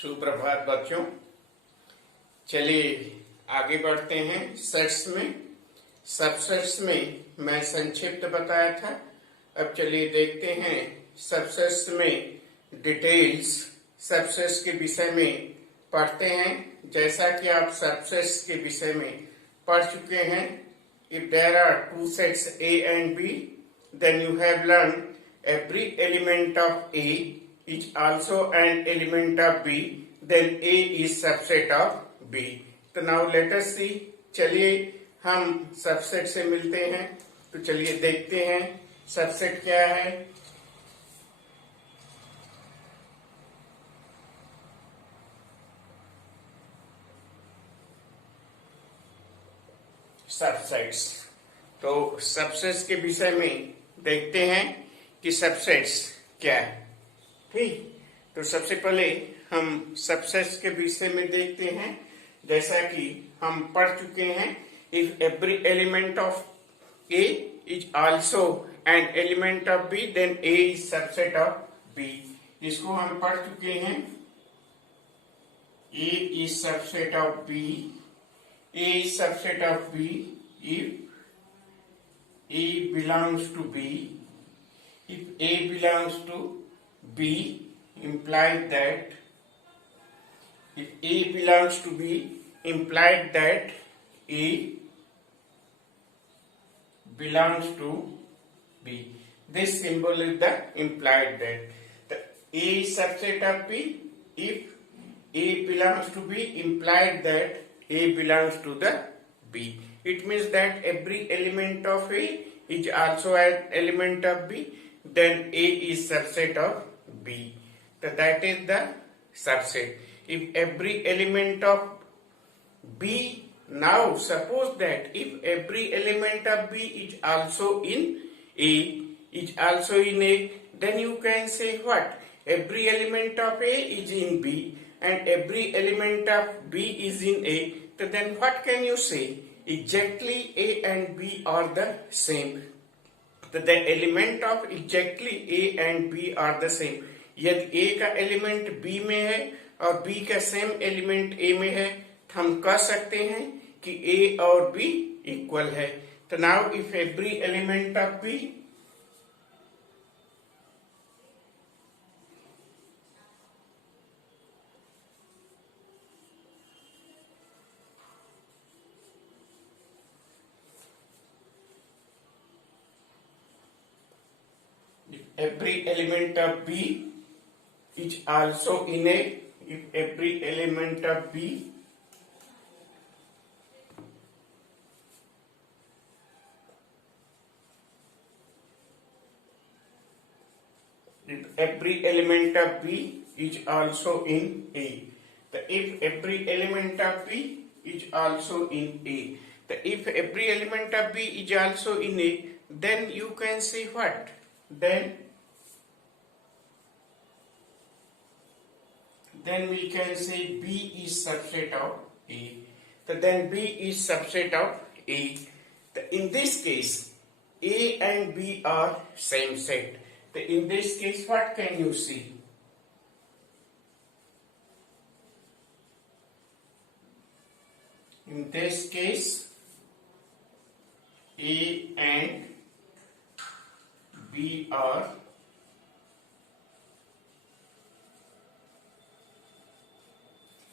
सुप्रभात बच्चों। चलिए आगे बढ़ते हैं। सेट्स में सबसेट्स में मैं संक्षिप्त बताया था। अब चलिए देखते हैं सबसेट्स में डिटेल्स। सबसेट्स के विषय में पढ़ते हैं। जैसा कि आप सबसेट्स के विषय में पढ़ चुके हैं, if there are two sets A and B, then you have learned every element of A is also an element of B, then A is subset of B. तो now let us see। चलिए हम सबसेट से मिलते हैं। तो चलिए देखते हैं सबसेट क्या है। सबसेट्स। तो सबसेट्स के विषय में देखते हैं कि सबसेट्स क्या है। ठीक, तो सबसे पहले हम सबसेट्स के विषय में देखते हैं। जैसा कि हम पढ़ चुके हैं, if every element of A is also an element of B, then A is subset of B. इसको हम पढ़ चुके हैं। A is subset of B, A is subset of B if A belongs to B. If A belongs to B, implied that if A belongs to B, implied that A belongs to B. This symbol is the implied that the A is subset of B. If A belongs to B, implied that A belongs to the B. It means that every element of A is also an element of B, then A is subset of B. So that is the subset. If every element of B, now suppose that if every element of B is also in A, then you can say what? Every element of A is in B and every element of B is in A. So then what can you say? Exactly A and B are the same. The element of exactly A and B are the same. यदि A का element B में है और B का same element A में है, तो हम कह सकते हैं कि A और B इक्वल है। तो now if every element of B every element of B is also in A, if every element of B is also in A. If every element of B is also in A, if every element of B is also in A, then you can say what? Then we can say B is subset of A. So then B is subset of A. In this case, A and B are same set. So in this case, what can you see? In this case, A and B are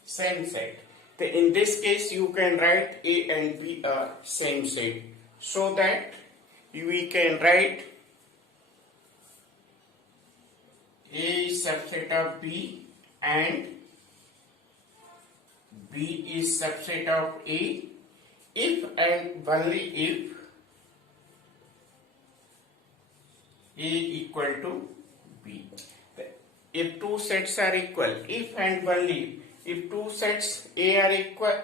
same set. So in this case, you can write A and B are same set. So that we can write A is subset of B and B is subset of A if and only if A equal to B. If two sets are equal, if and only if two sets A are equal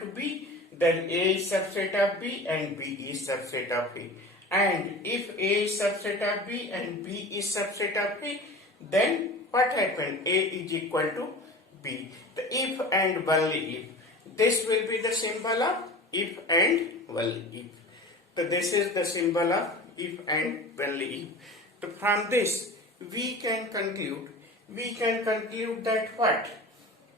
to B, then A is subset of B and B is subset of A. And if A is subset of B and B is subset of A, then what happened? A is equal to B. The if and only if. This will be the symbol of if and only if. So this is the symbol of if and only if. So from this we can conclude that what?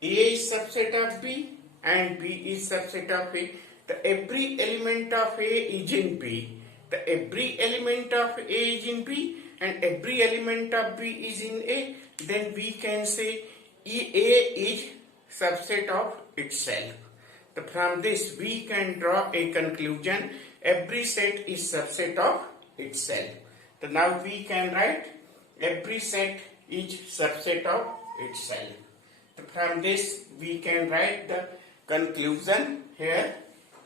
A is subset of B and B is subset of A. The every element of A is in B. The every element of A is in B and every element of B is in A. Then we can say A is subset of itself. So from this we can draw a conclusion. Every set is subset of itself. So now we can write every set is subset of itself. So from this we can write the conclusion here.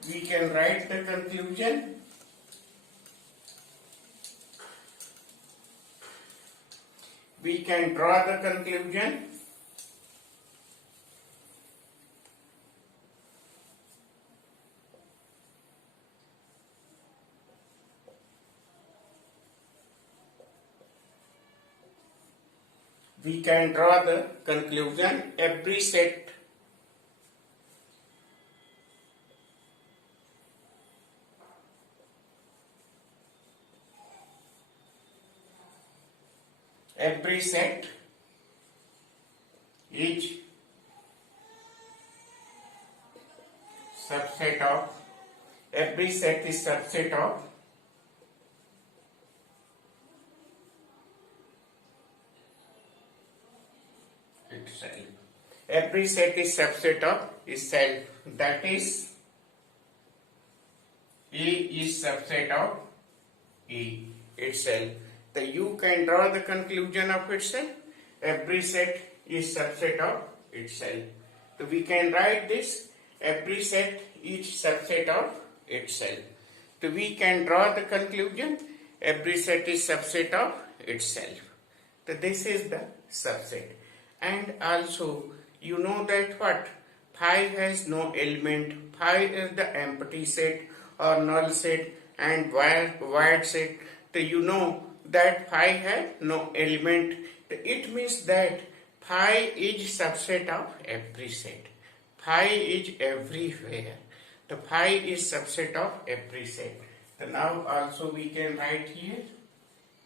We can write the conclusion. We can draw the conclusion. We can draw the conclusion. Every set is subset of itself. Every set is subset of itself. That is, A is subset of A itself. So you can draw the conclusion of itself. Every set is subset of itself. So we can write this. Every set is subset of itself. So we can draw the conclusion. Every set is subset of itself. So this is the subset. And also you know that what? Phi has no element. Phi is the empty set or null set and void set. So you know that phi has no element. It means that phi is subset of every set. Phi is everywhere. The phi is subset of every set. So now also we can write here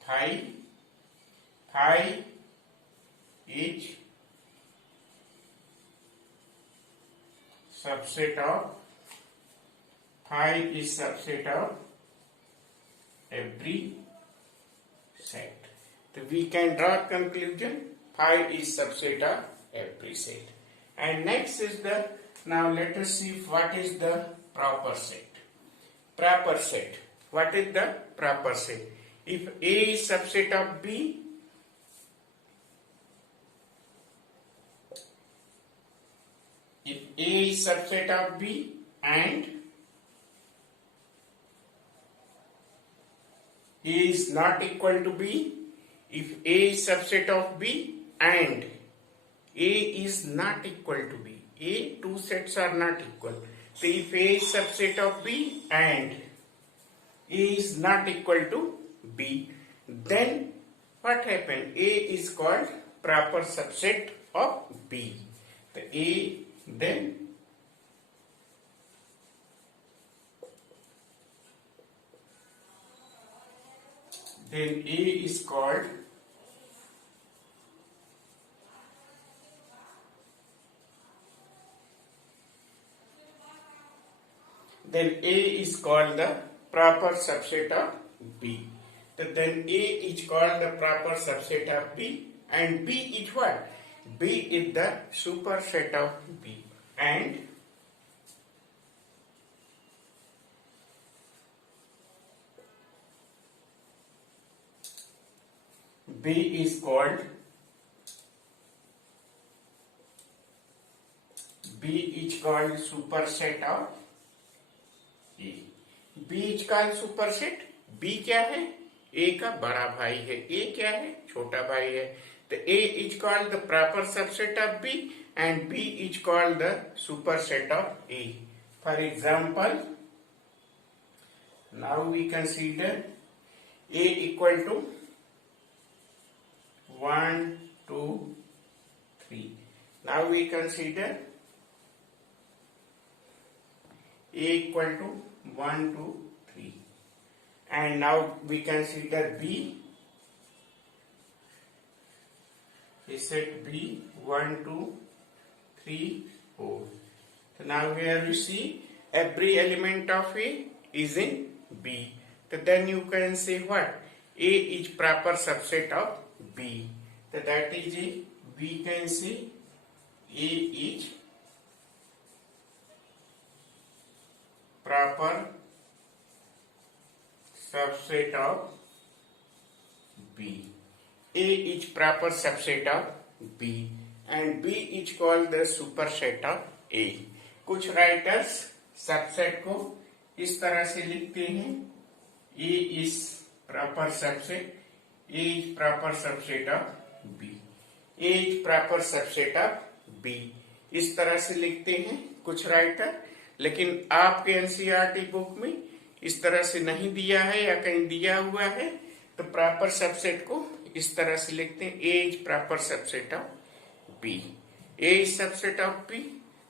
phi is subset of every set. So we can draw conclusion. Phi is subset of every set. And next is the, now let us see what is the proper set. Proper set. What is the proper set? If A is subset of B, if A is subset of B and A is not equal to B, if A is subset of B and A is not equal to B, two sets are not equal. So if A is subset of B and A is not equal to B, then what happens? A is called proper subset of B. The A then A is called the proper subset of B. So then A is called the proper subset of B and B is what? B is the superset of B and B is called superset of A. B is called superset. B क्या है? A का बड़ा भाई है. A क्या है? छोटा भाई है. तो A is called the proper subset of B and B is called the superset of A. For example, now we consider A equal to 1, 2, 3. Now we consider A equal to 1, 2, 3. And now we consider B. We set B 1, 2, 3, 4. So now here you see every element of A is in B. So then you can say what? A is proper subset of B. So that is a, we can say A is proper subset of B. A is proper subset of B and B is called the superset of A. कुछ writers subset को इस तरह से लिखते हैं, A is proper subset, A is proper subset of B, A is proper subset of B, इस तरह से लिखते हैं कुछ राइटर. लेकिन आपके एनसीईआरटी बुक में इस तरह से नहीं दिया है या कहीं दिया हुआ है तो प्रॉपर सबसेट को इस तरह से लिखते हैं, A is proper subset of B. A is subset of B,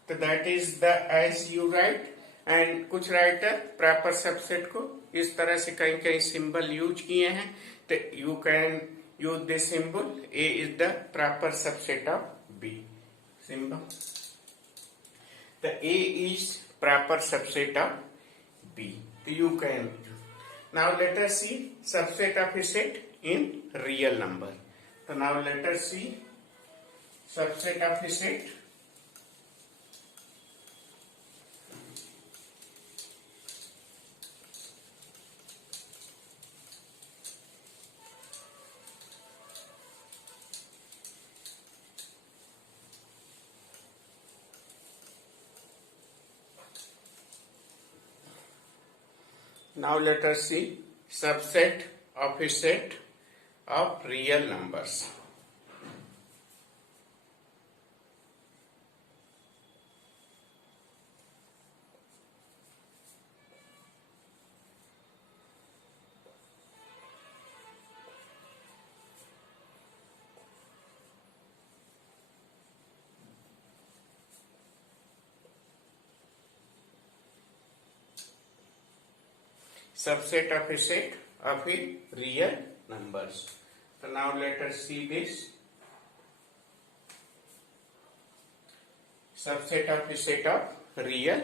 तो that is the as you write. And कुछ राइटर प्रॉपर सबसेट को इस तरह से कहीं कहीं सिंबल यूज किए हैं, तो you can use this symbol. A is the proper subset of B. Symbol. The A is proper subset of B. So you can. Now let us see subset of a set in real number. So now let us see subset of a set. Now let us see subset of a set of real numbers. Subset of a set of a real numbers. So now let us see this subset of a set of real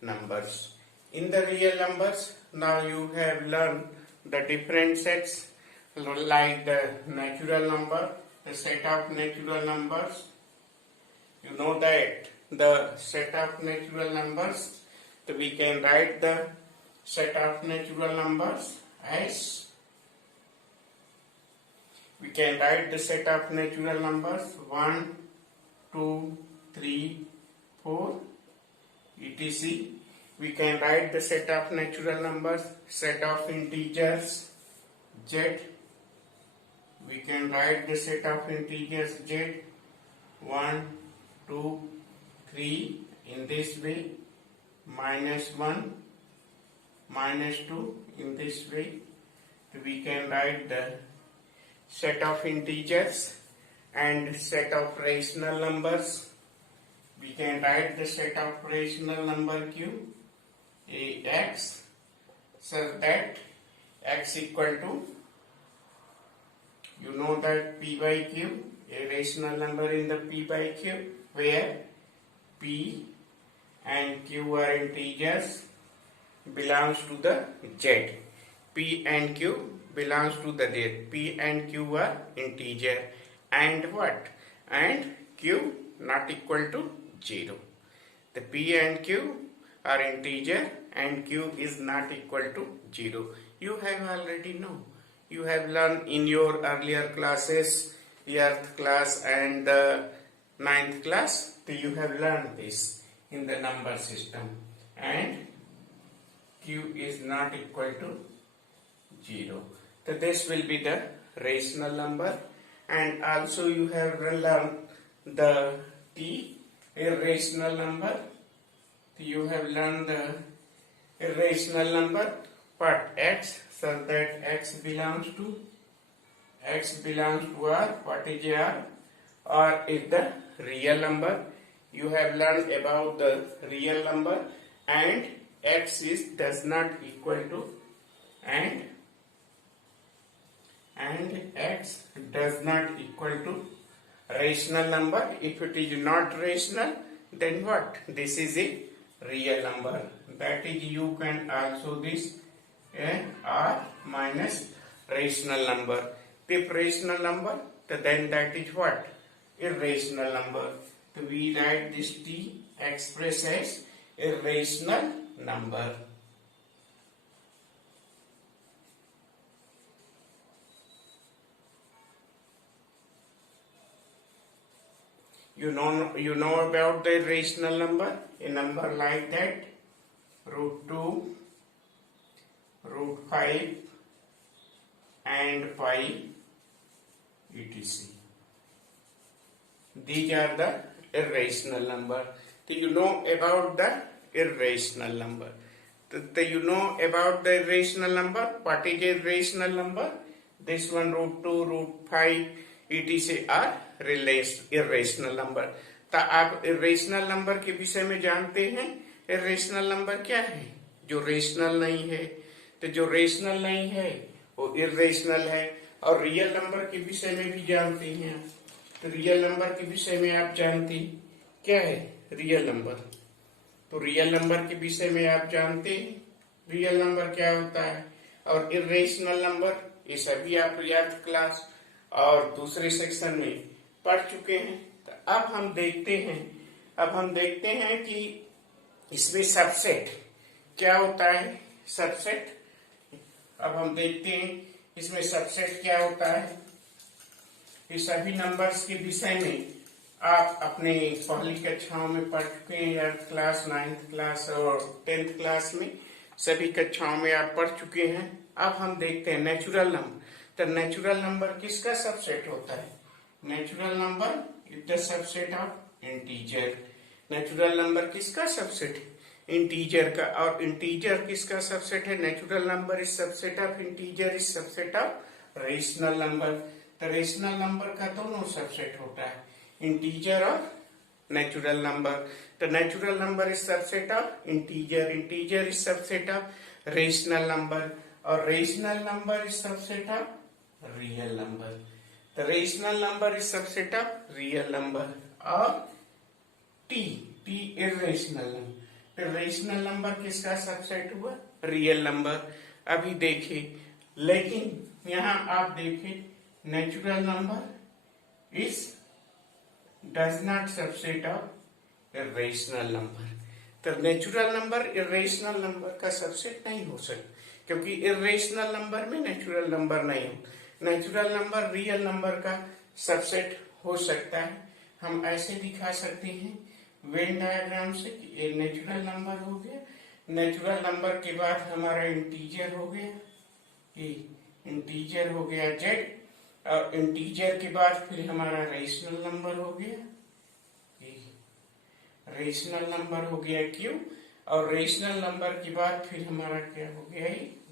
numbers. In the real numbers, now you have learned the different sets like the natural number, the set of natural numbers. You know that the set of natural numbers, so we can write the set of natural numbers as, we can write the set of natural numbers 1, 2, 3, 4, etc. We can write the set of natural numbers, set of integers z. We can write the set of integers z 1, 2, 3 in this way, -1, -2 in this way. We can write the set of integers and set of rational numbers. We can write the set of rational number q ax such that x equal to, you know that p by q, a rational number in the p by q, where p and q are integers belongs to the z. P and q belongs to the z. P and q are integer and what? And q not equal to 0. The p and q are integer and q is not equal to 0. You have already know. You have learned in your earlier classes, 8th class and the 9th class. So you have learned this in the number system. And q is not equal to 0. So this will be the rational number. And also you have learned the t, irrational number. You have learned the irrational number, what? X, so that x belongs to R. What is R? R is the real number. You have learned about the real number, and x is does not equal to, and x does not equal to rational number. If it is not rational, then what? This is a real number. That is, you can also this r minus rational number. If rational number, then that is what? Irrational number. So we write this t expressed as irrational number. You know about the irrational number. A number like that, √2, √5 and pi, etc. These are the irrational number. So you know about the irrational number. So you know about the irrational number. What is a irrational number? This one, √2, √5, etc. are irrational number. तो आप irrational number के विषय में जानते हैं. irrational number क्या है? जो रेशनल नहीं है. तो जो रेशनल नहीं है वो irrational है. और रियल नंबर के विषय में भी जानते हैं. तो रियल नंबर के विषय में आप जानते हैं क्या है? Real number. तो रियल नंबर के विषय में आप जानते हैं रियल नंबर क्या होता है. और इरेशनल नंबर ये सभी आप 8th क्लास और दूसरे सेक्शन में पढ़ चुके हैं. तो अब हम देखते हैं कि इसमें सबसेट क्या होता है. सबसेट अब हम देखते हैं इसमें सबसेट क्या होता है. इस सभी नंबर्स के विषय में आप अपने पहली कक्षाओं में पढ़ चुके हैं. 8th क्लास, 9th क्लास और 10th क्लास में सभी कक्षाओं में आप पढ़ चुके हैं. अब हम देखते हैं नेचुरल नंबर. तो नेचुरल नंबर किसका सबसेट होता है? Natural number is the subset of integer. Natural number किसका सबसेट है? इंटीजर का. और इंटीजर किसका सबसेट है? Natural number is subset of integer is subset of rational number. तो रेशनल नंबर का दोनों सबसेट होता है, इंटीजर और नेचुरल नंबर. तो natural number is subset of integer, integer is subset of rational number और rational number is subset of real number. तो rational number is subset of real number. और टी इरेशनल नंबर. तो रेशनल नंबर किसका subset हुआ? Real number. अभी देखिए, लेकिन यहां आप देखिए natural number is does not subset of irrational number. तो नेचुरल नंबर इरेशनल नंबर का सबसेट नहीं हो सकता, क्योंकि इरेशनल नंबर में नेचुरल नंबर नहीं हो. नेचुरल नंबर रियल नंबर का सबसेट हो सकता है. हम ऐसे दिखा सकते हैं वेन डायग्राम से कि ये नेचुरल नंबर हो गया. नेचुरल नंबर के बाद हमारा इंटीजर हो गया, इंटीजर हो गया जेड. और इंटीजर के बाद फिर हमारा रेशनल नंबर हो गया, रेशनल नंबर हो गया क्यू. और रेशनल नंबर के बाद फिर हमारा क्या हो गया?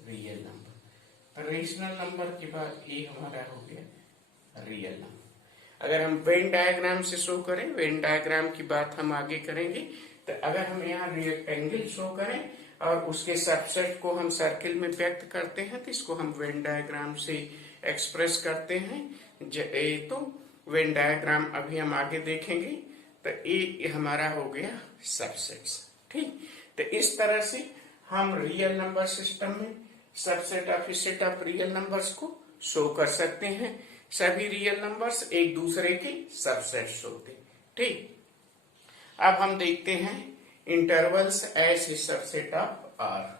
Real number. रेशनल नंबर के बाद ये हमारा हो गया रियल नंबर. अगर हम वेन डायग्राम से शो करें, वेन डायग्राम की बात हम आगे करेंगे. तो अगर हम यहाँ रेक्टेंगल शो करें और उसके सबसेट को हम सर्किल में व्यक्त करते हैं, तो इसको हम वेन डायग्राम से एक्सप्रेस करते हैं. तो वेन डायग्राम अभी हम आगे देखेंगे. तो ये हमारा हो गया सबसेट्स. ठीक. तो इस तरह से हम रियल नंबर सिस्टम में subset of set of real numbers को शो कर सकते हैं. सभी रियल नंबर्स एक दूसरे के सबसेट्स होते हैं. ठीक. अब हम देखते हैं intervals as a subset of R.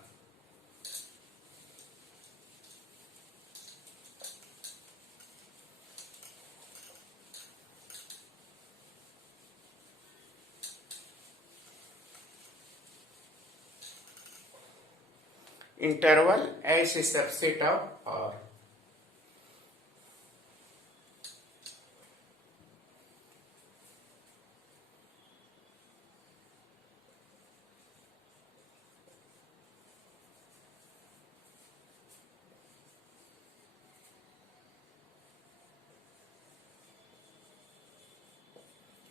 Interval as a subset of R.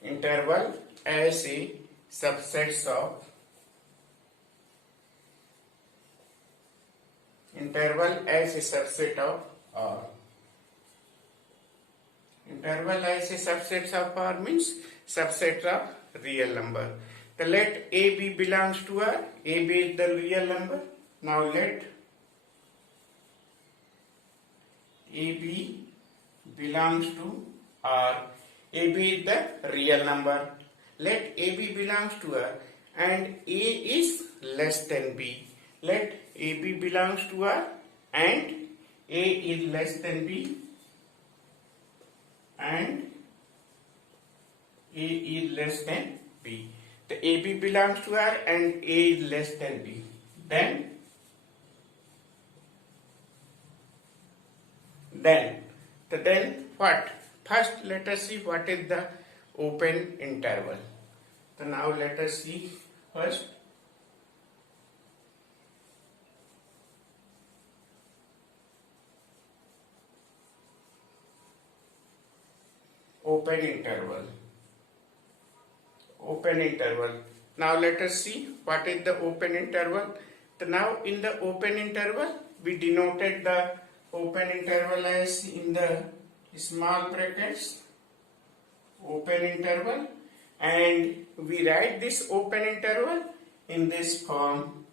Interval as a subsets of interval as a subset of R. Interval ऐसे subsets of R means subset of real number. So let AB belongs to R. AB is the real number. Now let AB belongs to R. AB is the real number. Let AB belongs to R and A is less than B. Let AB belongs to R and A is less than B and A is less than B. The AB belongs to R and A is less than B. Then what? First let us see what is the open interval. So now let us see first open interval. Open interval. Now let us see what is the open interval. So now in the open interval we denoted the open interval as in the small brackets open interval, and we write this open interval in this form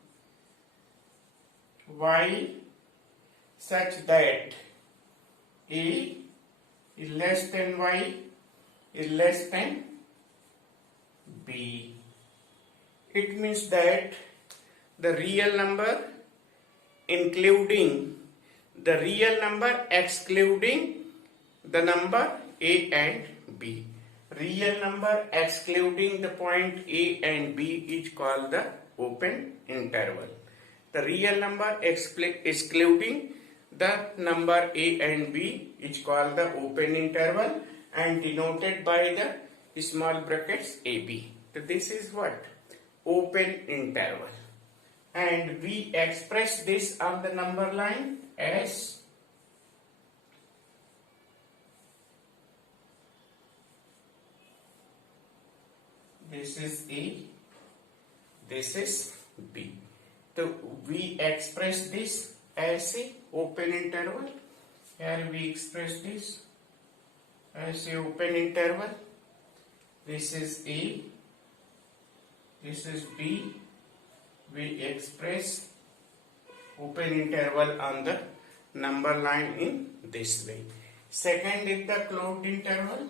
y such that A is less than y is less than B. It means that the real number including the real number excluding the number A and B. Real number excluding the point A and B is called the open interval. The real number excluding the number A and B is called the open interval and denoted by the small brackets AB. So this is what? Open interval. And we express this on the number line as this is A, this is B. So we express this as a open interval. Here we express this as a open interval. This is A, this is B. We express open interval on the number line in this way. Second is the closed interval.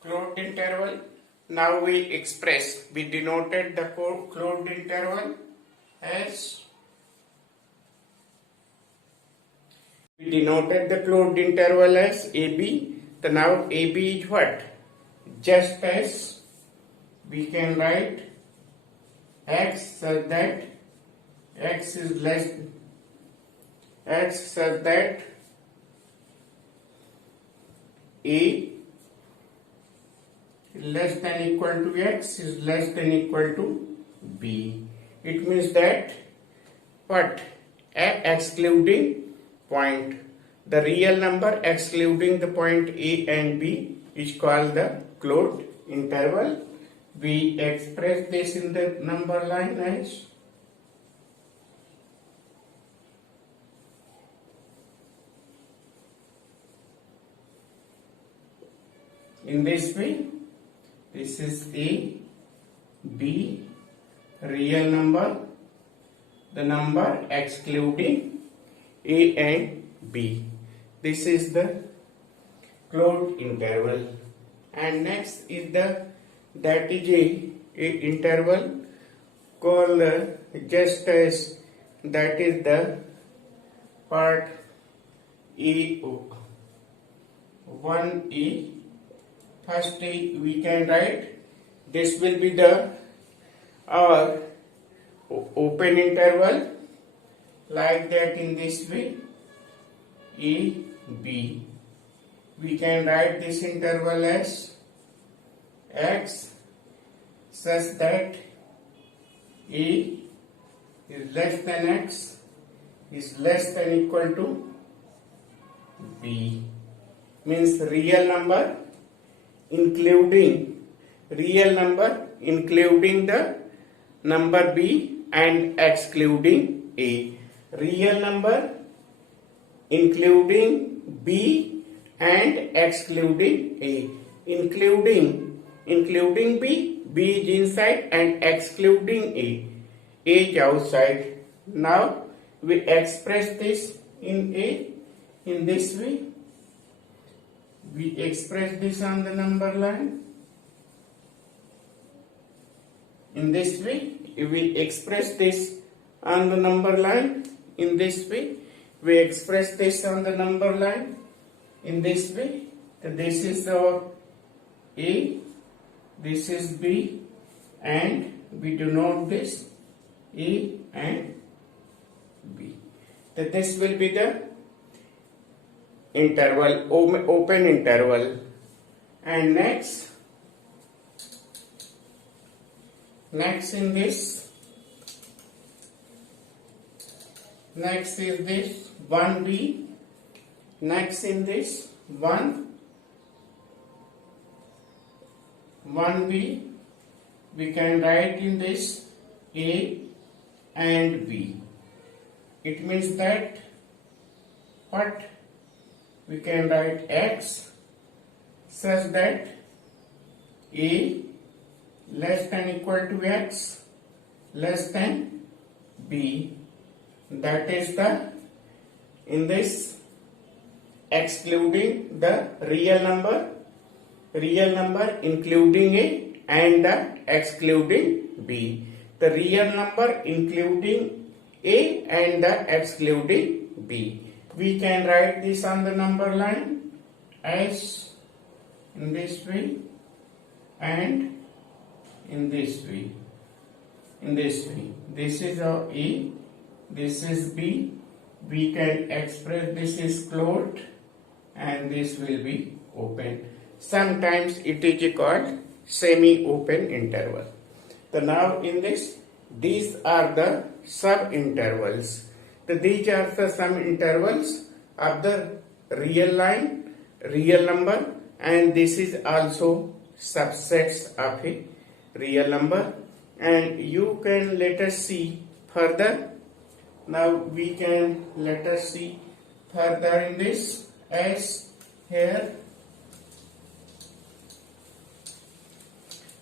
Closed interval. Now we denoted the closed interval as AB. So now AB is what? Just as we can write x such that x is less x such that A less than equal to x is less than equal to B. It means that what? Excluding point. The real number excluding the point A and B is called the closed interval. We express this in the number line as in this way. This is A, B, real number, the number excluding A and B. This is the closed interval. And next is that is a interval called just as that is the part A, 1A. First we can write this will be the our open interval like that in this way A, B. We can write this interval as x such that A is less than x is less than equal to B. Means real number including real number including the number B and excluding A. Real number including B and excluding A. Including B is inside and excluding A is outside. Now we express this in this way. We express this on the number line. In this way, we express this on the number line. In this way, we express this on the number line. In this way, so this is our A, this is B, and we denote this A and B. So this will be the interval, open interval. And next in this, next is this 1B. Next in this 1B, we can write in this A and B. It means that what we can write X such that A less than equal to X less than B. That is the, in this, excluding the real number including A and the excluding B. The real number including A and the excluding B. We can write this on the number line as in this way and in this way. This is our A, this is B. We can express this is closed and this will be open. Sometimes it is called semi-open interval. So now in this, these are the sub-intervals. So these are the some intervals of the real line, real number, and this is also subsets of a real number. And you can let us see further. Now we can let us see further in this, as here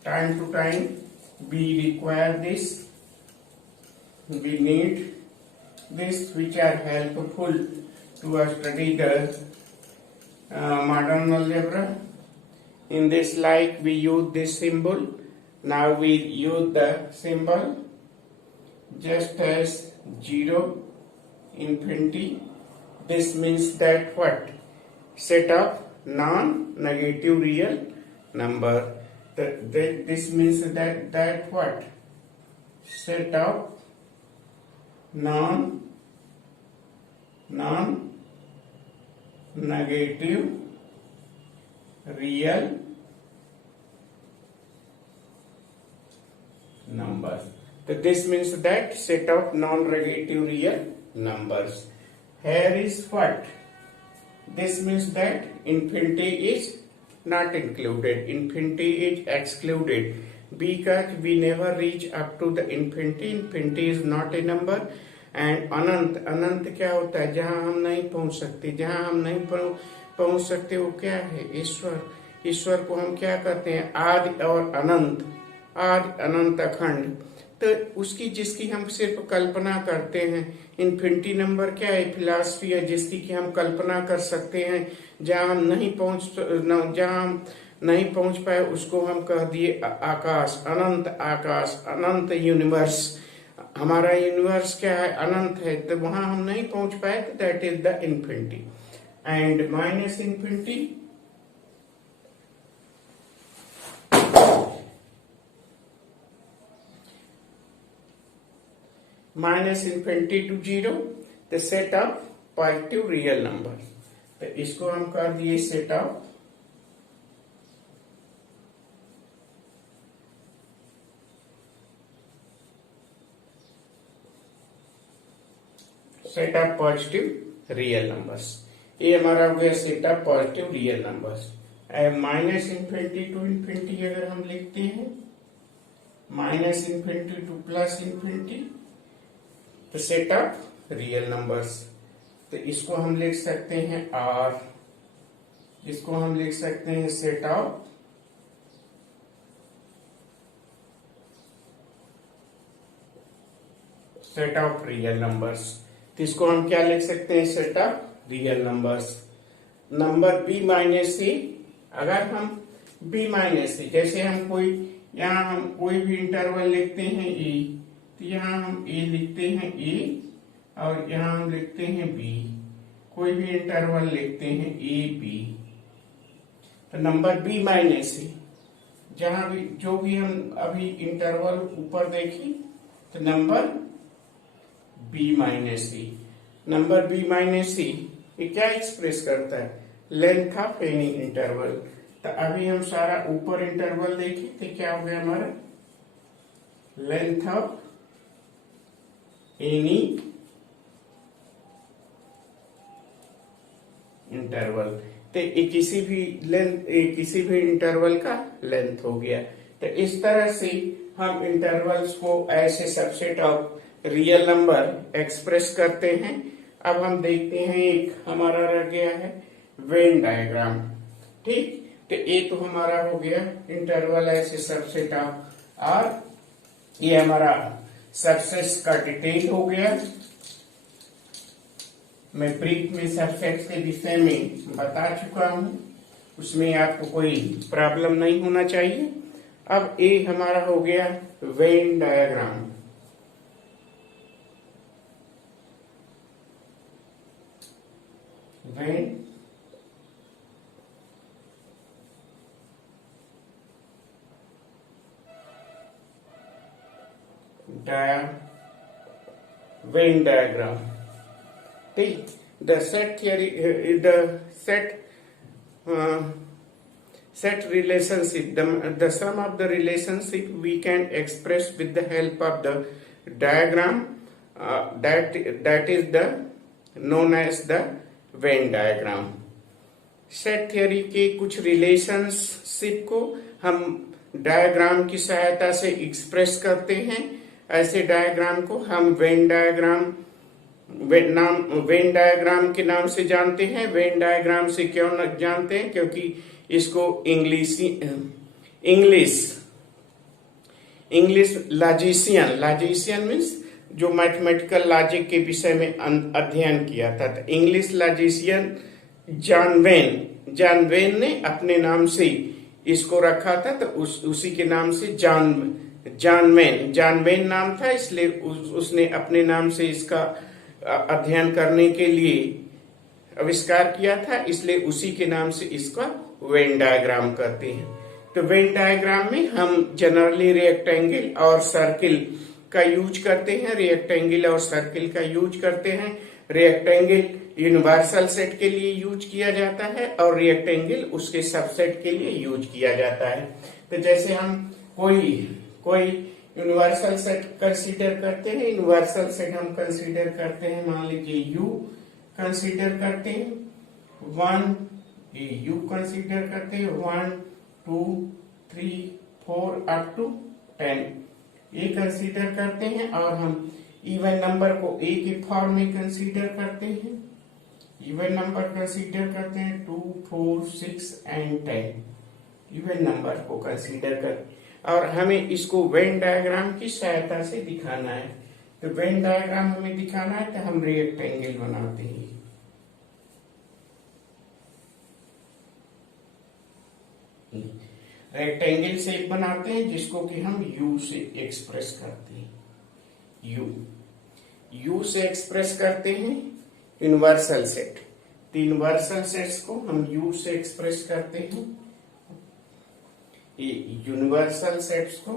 time to time we require this, we need this, which are helpful to study the modern algebra. In this, like we use this symbol. Now we use the symbol just as 0, infinity. This means that what? Set of non-negative real number. This means that what? Set of non-negative real numbers. So this means that set of non-negative real numbers. Here is what? This means that infinity is not included. Infinity is excluded because we never reach up to the infinity. Infinity is not a number. And अनंत क्या होता है? जहां हम नहीं पहुंच सकते, जहां हम नहीं पहुंच सकते वो क्या है? ईश्वर को हम क्या कहते हैं? आदि और अनंत, आदि अनंत अखंड। तो उसकी जिसकी हम सिर्फ कल्पना करते हैं, इन्फिनिटी नंबर क्या है? फिलॉसफी है जिसकी कि हम कल्पना कर सकते हैं। जहां हम नहीं पहुंच पाए उसको हम कह दिए आकाश, अनंत यूनिवर्स। हमारा यूनिवर्स क्या है? अनंत है। तो वहां हम नहीं पहुंच पाए तो that is the infinity. And minus infinity, minus infinity to 0, the set of positive real number. तो इसको हम कर दिए set of positive real numbers. ये हमारा हो गया set of positive real numbers. Minus infinity to infinity अगर हम लिखते हैं, minus infinity to plus infinity, तो सेट ऑफ रियल नंबर्स, तो इसको हम लिख सकते हैं आर, इसको हम लिख सकते हैं सेट ऑफ रियल नंबर्स। तो इसको हम क्या लिख सकते हैं, set of real numbers. Number B minus C, अगर हम बी माइनस सी, जैसे हम कोई यहाँ हम कोई भी इंटरवल लिखते हैं ए, तो यहाँ हम ए लिखते हैं ए और यहाँ हम लिखते हैं बी, कोई भी इंटरवल लिखते हैं ए बी, तो नंबर बी माइनस सी, जहां भी जो भी हम अभी इंटरवल ऊपर देखें तो नंबर बी माइनस सी, नंबर बी माइनस सी ये क्या एक्सप्रेस करता है, लेंथ ऑफ एनी इंटरवल। तो अभी हम सारा ऊपर इंटरवल देखें तो क्या हो गया हमारा, लेंथ ऑफ एनी इंटरवल, तो ये किसी भी लेंथ, किसी भी इंटरवल का लेंथ हो गया। तो इस तरह से हम इंटरवल्स को ऐसे subset of real number express करते हैं। अब हम देखते हैं एक हमारा रह गया है वेन डायग्राम, ठीक। तो ये तो हमारा हो गया इंटरवल ऐसे सबसेट ऑफ आर, ये हमारा सबसेट्स का डिटेल हो गया। मैं ब्रीफ में सबसेट्स के विषय में बता चुका हूं, उसमें आपको कोई प्रॉब्लम नहीं होना चाहिए। अब ये हमारा हो गया Venn diagram. When diagram. The set theory, the set relationship, the sum of the relationship we can express with the help of the diagram, that is the known as the Venn diagram. Set theory के कुछ रिलेशनशिप को हम डायग्राम की सहायता से एक्सप्रेस करते हैं। ऐसे डायग्राम को हम वेन डायग्राम के नाम से जानते हैं। वेन डायग्राम से क्यों जानते हैं, क्योंकि इसको इंग्लिश लॉजिशियन मीन्स जो मैथमेटिकल लॉजिक के विषय में अध्ययन किया था, तो इंग्लिश लॉजिशियन जॉन वेन ने अपने नाम से इसको रखा था, तो उसी के नाम से जॉन वेन नाम था, इसलिए उसने अपने नाम से इसका अध्ययन करने के लिए आविष्कार किया था, इसलिए उसी के नाम से इसका वेन डायग्राम कहते हैं। तो वेन डायग्राम में हम जनरली रेक्टेंगल और सर्किल का यूज करते हैं, रेक्टेंगल और सर्किल का यूज करते हैं। रेक्टेंगल यूनिवर्सल सेट के लिए यूज किया जाता है और रेक्टेंगल उसके सबसेट के लिए यूज किया जाता है। तो जैसे हम कोई यूनिवर्सल सेट कंसीडर करते हैं, यूनिवर्सल सेट हम कंसीडर करते हैं, मान लीजिए यू कंसीडर करते हैं, 1 यू कंसीडर करते हैं, 1 2 3 4 अप टू 10 ये कंसीडर करते हैं। और हम इवन नंबर को ए के फॉर्म में कंसीडर करते हैं, इवन नंबर कंसीडर करते हैं 2 4 6 एंड 10 इवन नंबर को कंसीडर करते हैं, और हमें इसको वेन डायग्राम की सहायता से दिखाना है। तो वेन डायग्राम हमें दिखाना है तो हम रेक्टेंगल बनाते हैं, रेक्टेंगल शेप बनाते हैं जिसको कि हम यू से एक्सप्रेस करते हैं, यू से एक्सप्रेस करते हैं यूनिवर्सल सेट। तो यूनिवर्सल सेट्स को हम यू से एक्सप्रेस करते हैं, यूनिवर्सल सेट्स को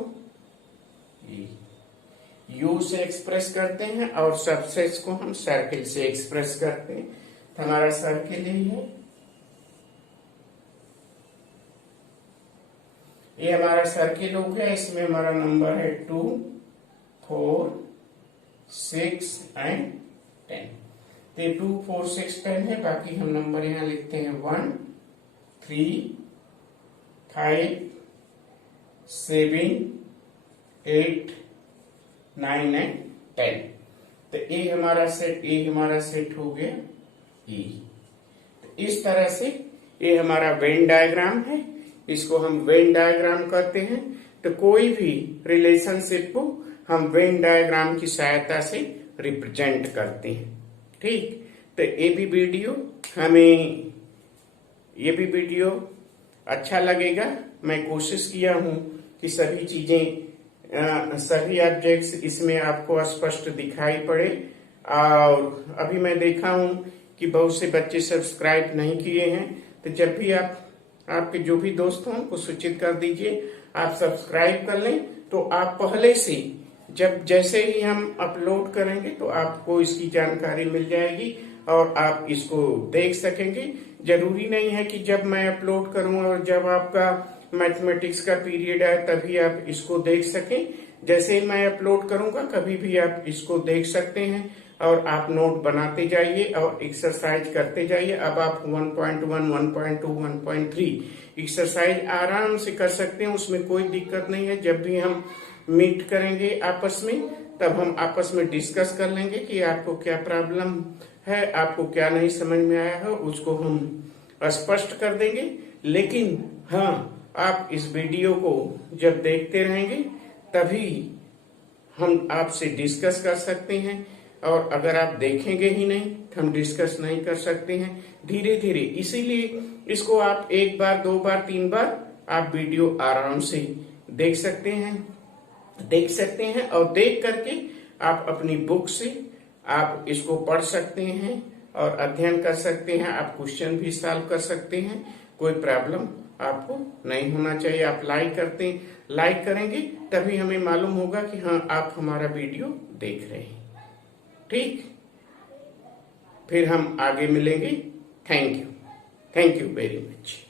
यू से एक्सप्रेस करते हैं, और सबसेट्स को हम सर्किल से एक्सप्रेस करते हैं। तो हमारा सर्किल ही है, ये हमारा सर्किल हो गया। इसमें हमारा नंबर है 2 4 6 एंड 10। तो 2 4 6 10 है, बाकी हम नंबर यहाँ लिखते हैं 1 3 5 7 8 9 एंड 10। तो ए हमारा सेट हो गया ई। तो इस तरह से ये हमारा वेन डायग्राम है, इसको हम वेन डायग्राम कहते हैं। तो कोई भी रिलेशनशिप को हम वेन डायग्राम की सहायता से रिप्रेजेंट करते हैं। ठीक, तो ये भी वीडियो अच्छा लगेगा। मैं कोशिश किया हूं कि सभी चीजें सभी ऑब्जेक्ट्स इसमें आपको स्पष्ट दिखाई पड़े। और अभी मैं देखा हूं कि बहुत से बच्चे सब्सक्राइब नहीं किए हैं, तो जब भी आपके जो भी दोस्त हों उनको सूचित कर दीजिए, आप सब्सक्राइब कर लें। तो आप पहले से जैसे ही हम अपलोड करेंगे तो आपको इसकी जानकारी मिल जाएगी और आप इसको देख सकेंगे। जरूरी नहीं है कि जब मैं अपलोड करूं और जब आपका मैथमेटिक्स का पीरियड आए तभी आप इसको देख सकें। जैसे ही मैं अपलोड करूंगा कभी भी आप इसको देख सकते हैं और आप नोट बनाते जाइए और एक्सरसाइज करते जाइए। अब आप 1.1, 1.2, 1.3 एक्सरसाइज आराम से कर सकते हैं, उसमें कोई दिक्कत नहीं है। जब भी हम मीट करेंगे आपस में तब हम आपस में डिस्कस कर लेंगे कि आपको क्या प्रॉब्लम है, आपको क्या नहीं समझ में आया है, उसको हम स्पष्ट कर देंगे। लेकिन हाँ, आप इस वीडियो को जब देखते रहेंगे तभी हम आपसे डिस्कस कर सकते हैं, और अगर आप देखेंगे ही नहीं तो हम डिस्कस नहीं कर सकते हैं। धीरे धीरे, इसीलिए इसको आप 1 बार 2 बार 3 बार आप वीडियो आराम से देख सकते हैं और देख करके आप अपनी बुक से आप इसको पढ़ सकते हैं और अध्ययन कर सकते हैं। आप क्वेश्चन भी सॉल्व कर सकते हैं, कोई प्रॉब्लम आपको नहीं होना चाहिए। आप लाइक करेंगे तभी हमें मालूम होगा कि हाँ, आप हमारा वीडियो देख रहे हैं। ठीक, फिर हम आगे मिलेंगे। Thank you very much.